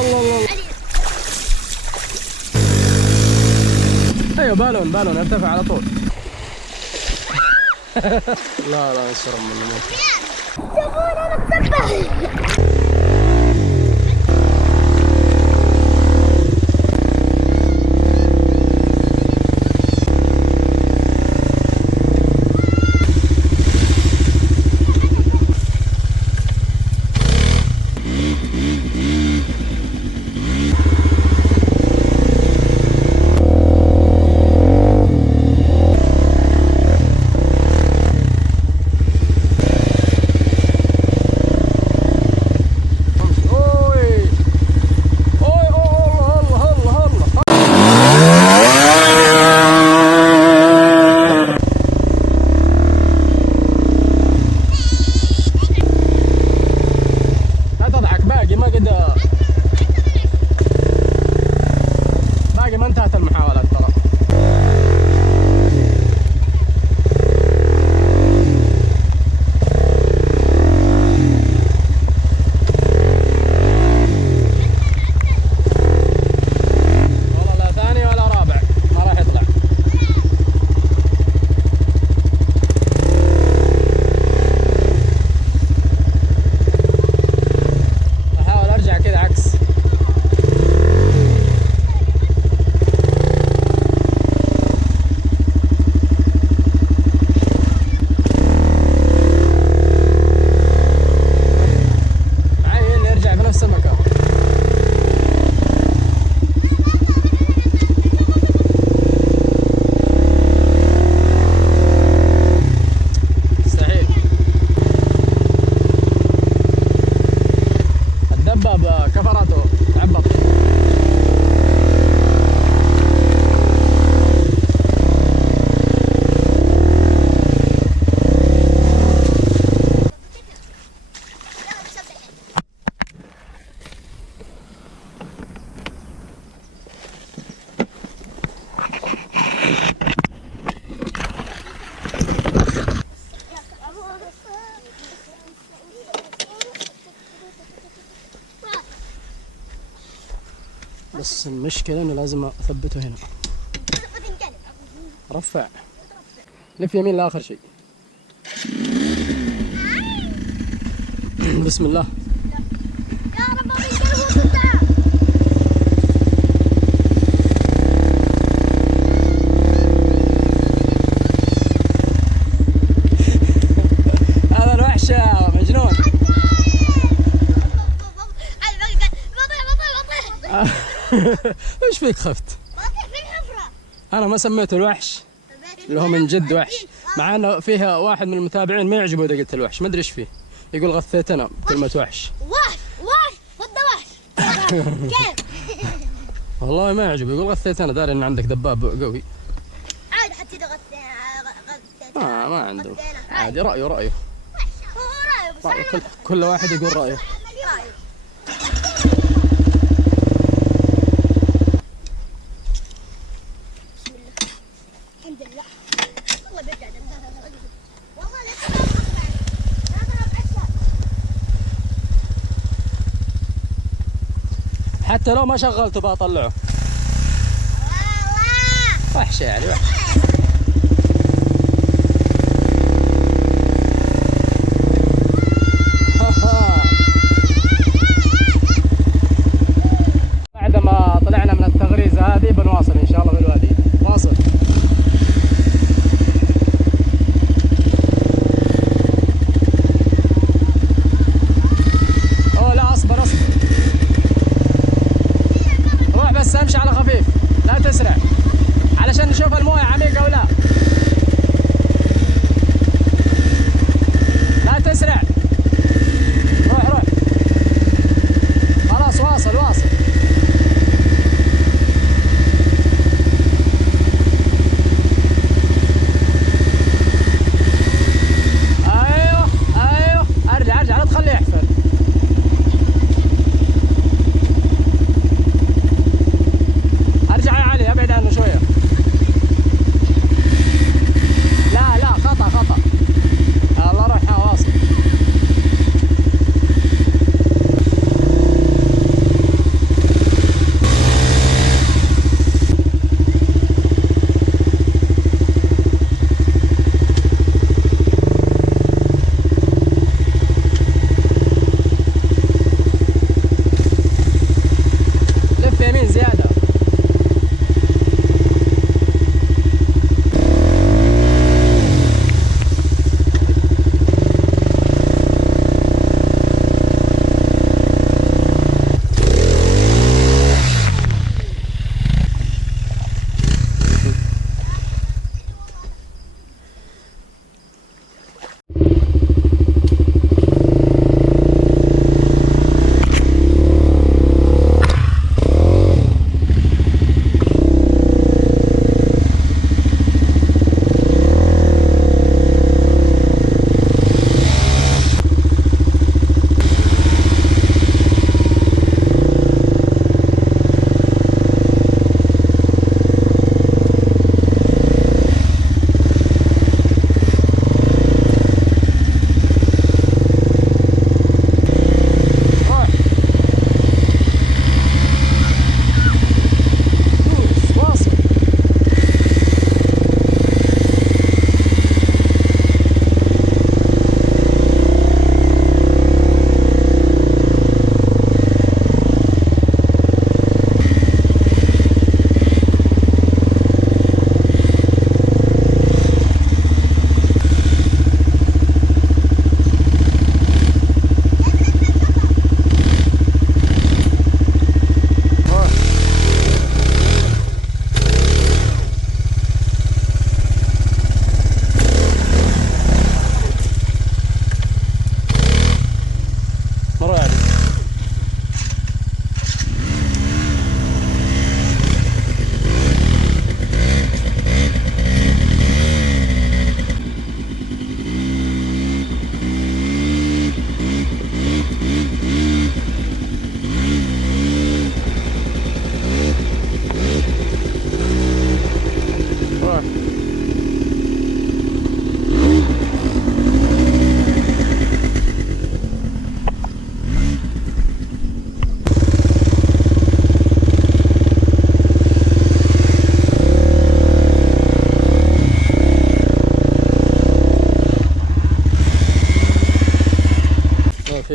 الله الله. ايوه بالون ارتفع على طول. لا يشرب منه موت. شوفون انا بسبح. باقي ما انتهت المحاولات ترى. والله لا ثاني ولا رابع ما راح يطلع. احاول ارجع كذا عكس. كفراته تعبط. بس المشكلة انه لازم اثبته هنا. رفع لف يمين لاخر شيء. بسم الله. يا رب هذا الوحش يا مجنون. ايش فيك خفت؟ انا ما سميته الوحش اللي هو من جد وحش، مع انه فيها واحد من المتابعين ما يعجبه اذا قلت الوحش، ما ادري ايش فيه، يقول غثيتنا كلمة وحش. وحش ضد وحش. كيف؟ والله ما يعجبه، يقول غثيتنا، داري ان عندك دباب قوي. عادي حتى اذا غثينا. ما عنده، عادي رأيه. هو رأيه بس كل واحد يقول رأيه. الحمد لله. والله بيرجع والله حتى لو ما شغلته بطلعه. وحش يعني وحش. بعد ما طلعنا من التغريزة هذه بنواصل ان شاء الله بالوادي. واصل. لا اصبر روح بس امشي على خفيف لا تسرع علشان نشوف المويه عميقة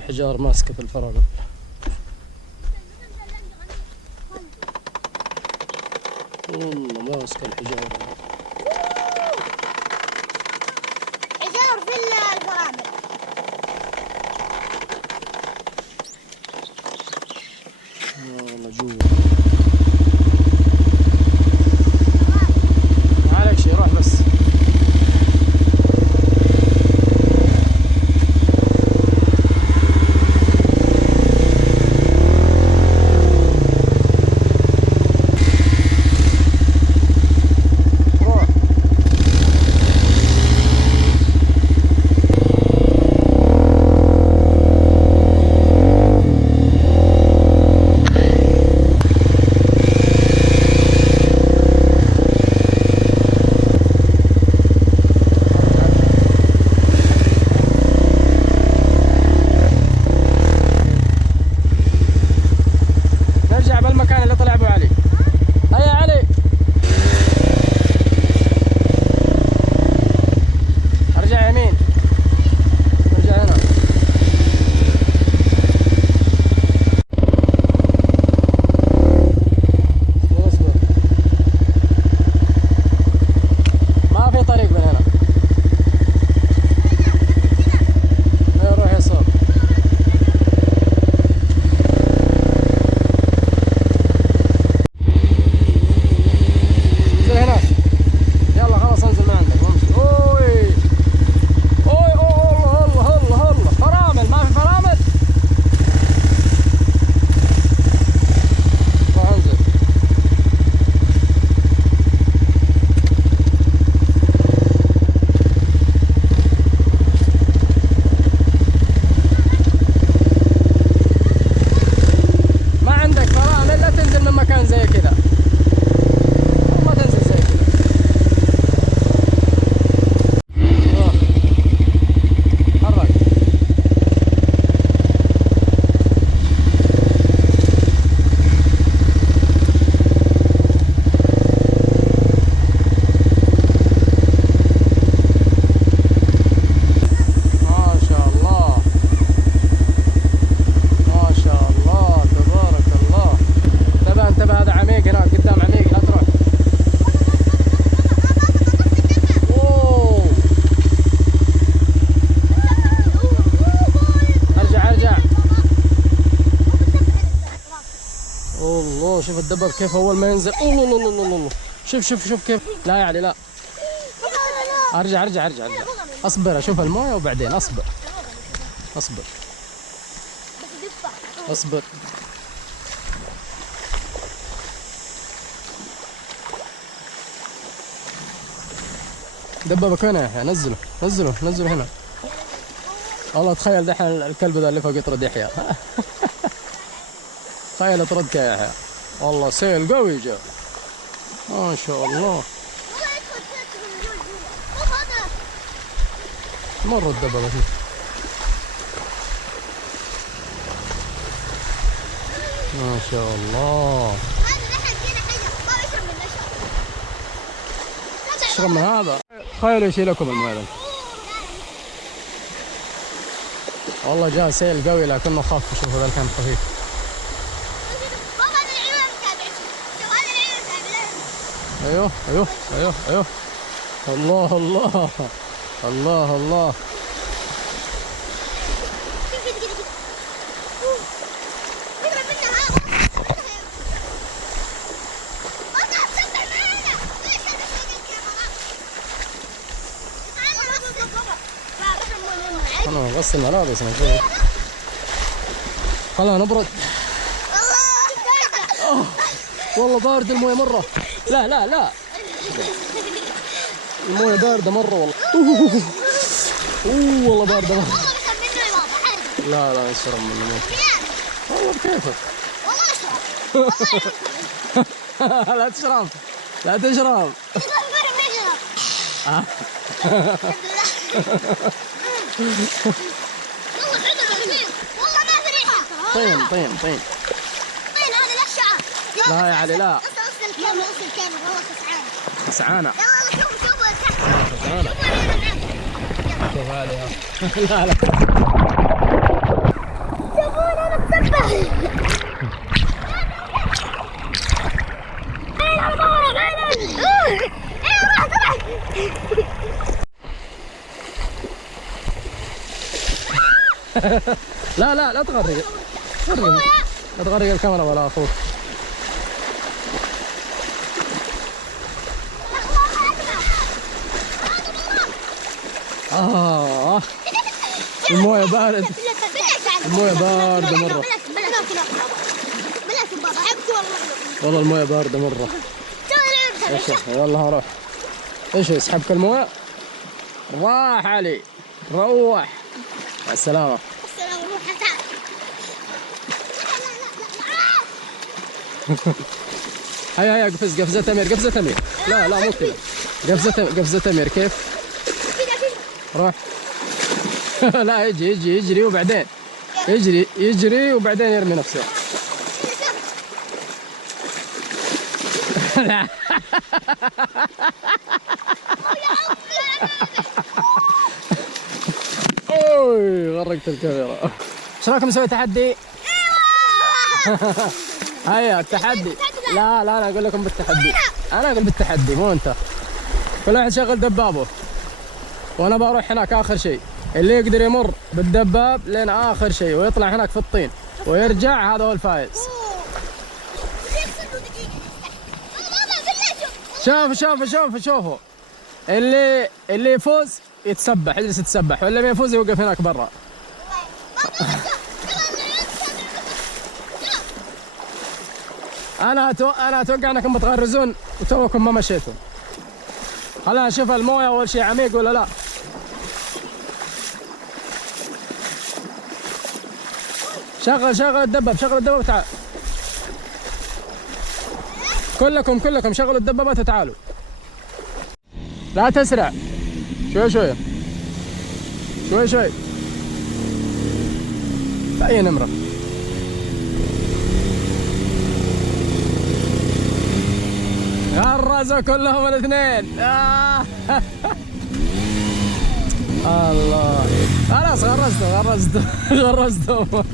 في حجار ماسكة في الفراغ. والله ماسكة الحجار. حجار في الفرامل. والله جوا. ما عليك شي، روح بس. نرجع بالمكان اللي طلع ابو علي. هيا علي. ارجع يمين. ارجع هنا. اصبر. ما في طريق من هنا. هيا روح يسار. انزل هناك. يلا خلاص انزل من عندك وامشي. اوي اوي اوه الله الله الله. فرامل، ما في فرامل. روح انزل. ما عندك فرامل لا تنزل من مكان زي كذا. ما تنزل زي كذا. روح. حرك. ما شاء الله. ما شاء الله تبارك الله. انتبه انتبه، هذا عميق هناك قدام، عميق لا تروح. اوه. ارجع ارجع. الله شوف الدبر كيف اول ما ينزل. الله الله الله الله. شوف شوف شوف كيف. لا يا علي لا. ارجع ارجع ارجع ارجع. اصبر اشوف المويه وبعدين اصبر. اصبر اصبر. دبابك وين يا يحيى؟ نزله نزله نزله هنا. والله تخيل دحين الكلب ذا اللي فوق يطرد يحيى. تخيل يطردك يا يحيى. والله سيل قوي جاء. ما شاء الله. مرة الدبابة فيه. ما شاء الله. تشرب من هذا. تخيلوا يشيلكم المويه. والله جاء سيل قوي لكنه خف. شوفوا ذا كان خفيف. ايوه ايوه ايوه ايوه. الله الله الله الله. انا غسل الملابس نقول. خلينا نبرد. والله بارد المويه مره. لا لا لا. المويه بارده مره والله. اوه والله بارده مره. لا لا اشرب منه مويه. والله بكيفك. والله اشرب. لا تشرب. لا تشرب. والله ما في ريحه. طين طين طين. طين هذا لا شعر. لا يا علي لا. وصل الكاميرا وصل الكاميرا والله خسعانه. خسعانه. يلا شوفوا شوفوا تحت. خسعانه. شوفوا شوف عليها. لا لا. لا لا لا تغرق. لا تغرق الكاميرا ولا اخوك. المويه بارد. المويه باردة مرة. والله المويه باردة مرة. يلا هروح. ايش اسحبك المويه؟ راح علي. روح. مع السلامة. هيا قفز قفزة أمير قفزة أمير. لا لا مو كذا. قفزة أمير كيف؟ روح. لا يجري وبعدين يجري وبعدين يرمي نفسه. لا. اوي غرقت الكاميرا. ايش رايكم نسوي تحدي؟ هيا التحدي. لا انا اقول لكم بالتحدي. انا اقول بالتحدي مو انت. كل واحد شغل دبابه وانا بروح هناك اخر شيء. اللي يقدر يمر بالدباب لين اخر شيء ويطلع هناك في الطين ويرجع هذا هو الفائز. شوفوا اللي يفوز يتسبح يجلس يتسبح واللي ما يفوز يوقف هناك برا. انا اتوقع انكم بتغرزون وتوكم ما مشيتوا. خلينا نشوف المويه اول شيء عميق ولا لا. شغل الدباب تعال. كلكم شغلوا الدبابات وتعالوا. لا تسرع. شوي بأي نمرة؟ غرزوا كلهم الاثنين. الله خلاص غرزتهم.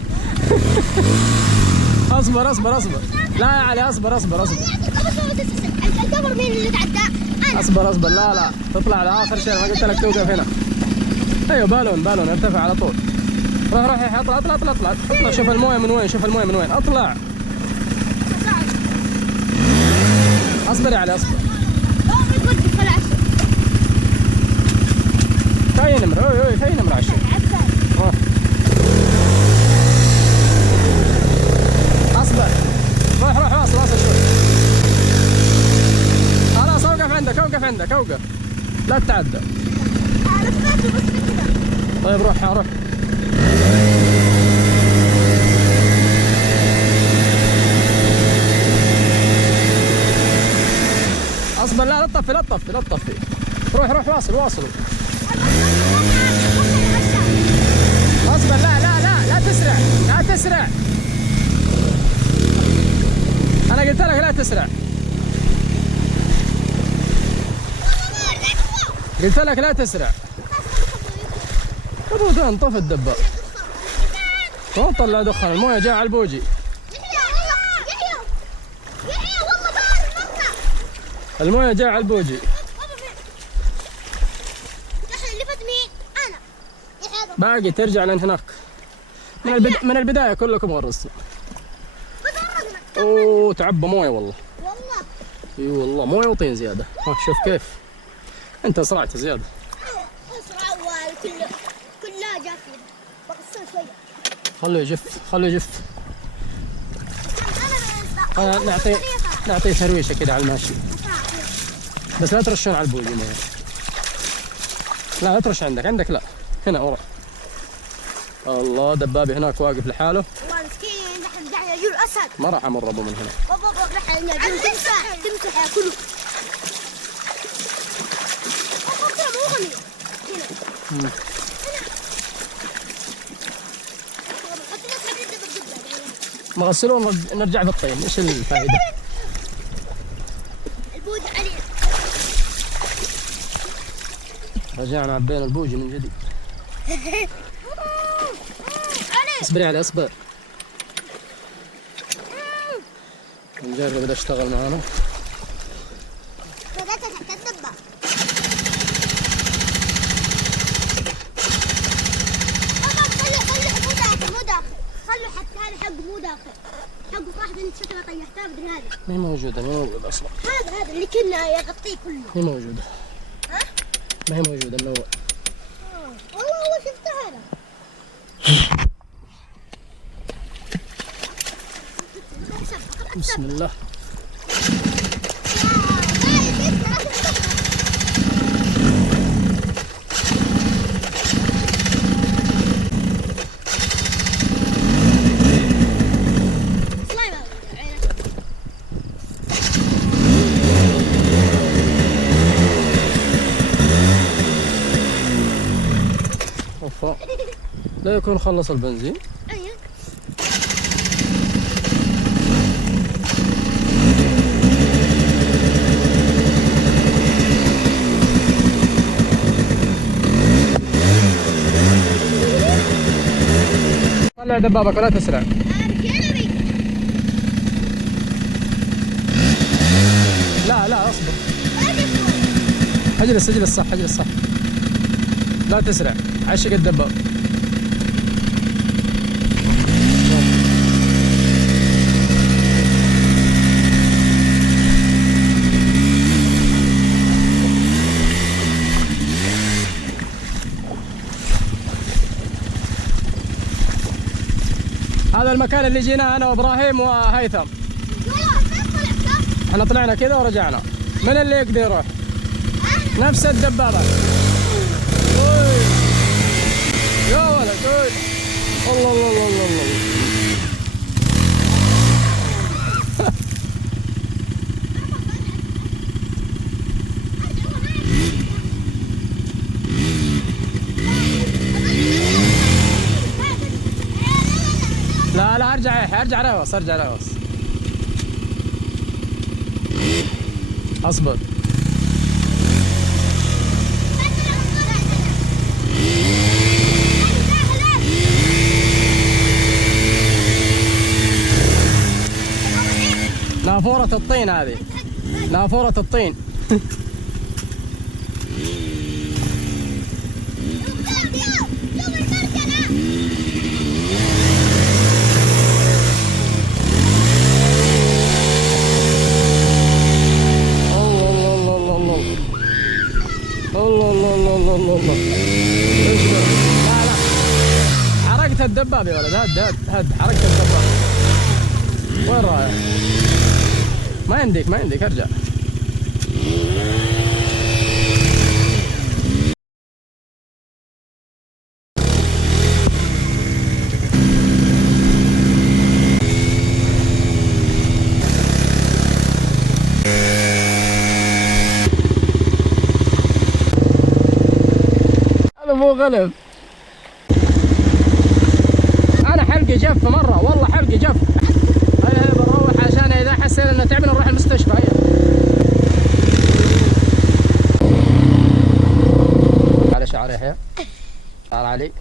اصبر. لا يا علي اصبر. الكبر مين اللي تعدى؟ اصبر لا تطلع لاخر شيء. ما قلت لك توقف هنا. ايوه بالون ارتفع على طول. روح اطلع. شوف المويه من وين. اطلع. اصبر يا علي اصبر. في نمرة 20. اصبر. روح واصل شوي. خلاص اوقف عندك. لا تتعدى. طيب روح. اصبر لا تطفي. روح واصل. اصبر لا تسرع. انا قلت لك لا تسرع. ابدا انطفي الدباب. ما طلع دخان. المويه جاء على البوجي. المويه جاء على البوجي. باقي ترجع لين هناك. من البدايه كلكم غرزتوا. اوه تعبى مويه والله. اي والله مويه وطين زياده. شوف كيف انت اسرعت زياده. كلها جافه. بقصر خليه شويه. يجف. نعطيه ترويشه كده على الماشي. بس لا ترشون على البوجي مويه. لا ترش عندك لا هنا ورا. الله دبابي هناك واقف لحاله. والله مسكين دحين يجوا الاسد. ما راح امر ابو من هنا. بابا دحين يجوا تمسح ياكلوا. نغسلون نرجع في الطين. ايش الفائده؟ البوجي عليه. رجعنا عبينا البوجي من جديد. اصبري علي اصبر. نجرب اذا اشتغل معانا. بدأت تحت الدبة. خلي حق واحد انت شكلها طيحتها بدري هذه. ما هي موجودة، ما هي موجودة أصلا. هذا اللي كنا يغطيه كله. ما هي موجودة. ها؟ ما هي موجودة من أول. والله أول شفتها أنا. بسم الله. وفاء لا يكون خلص البنزين. أيوه. طلع دبابك ولا تسرع. لا لا اصبر. اجلس اجلس صح، اجلس صح. لا تسرع، عشق الدباب. هذا المكان اللي جيناه انا وابراهيم وهيثم. احنا طلعنا كذا ورجعنا. من اللي يقدر يروح؟ نفس الدبابة. اوي يا ولد اوي. الله الله الله الله الله. لا لا ارجع يا اخي، ارجع رأوس، ارجع رأوس. اصبر. نافورة الطين هذه، نافورة الطين. الله الله الله الله الله الله. لا لا حرقت الدباب يا ولد. هد حرقت الدباب. وين رايح؟ ما يمديك ما يمديك، ارجع. هذا مو غلب. انا حلقي جف مره، والله حلقي جف. هيا بنروح عشان اذا حسينا انه تعبنا نروح المستشفى. هيا على شعر يحيى، شعر علي.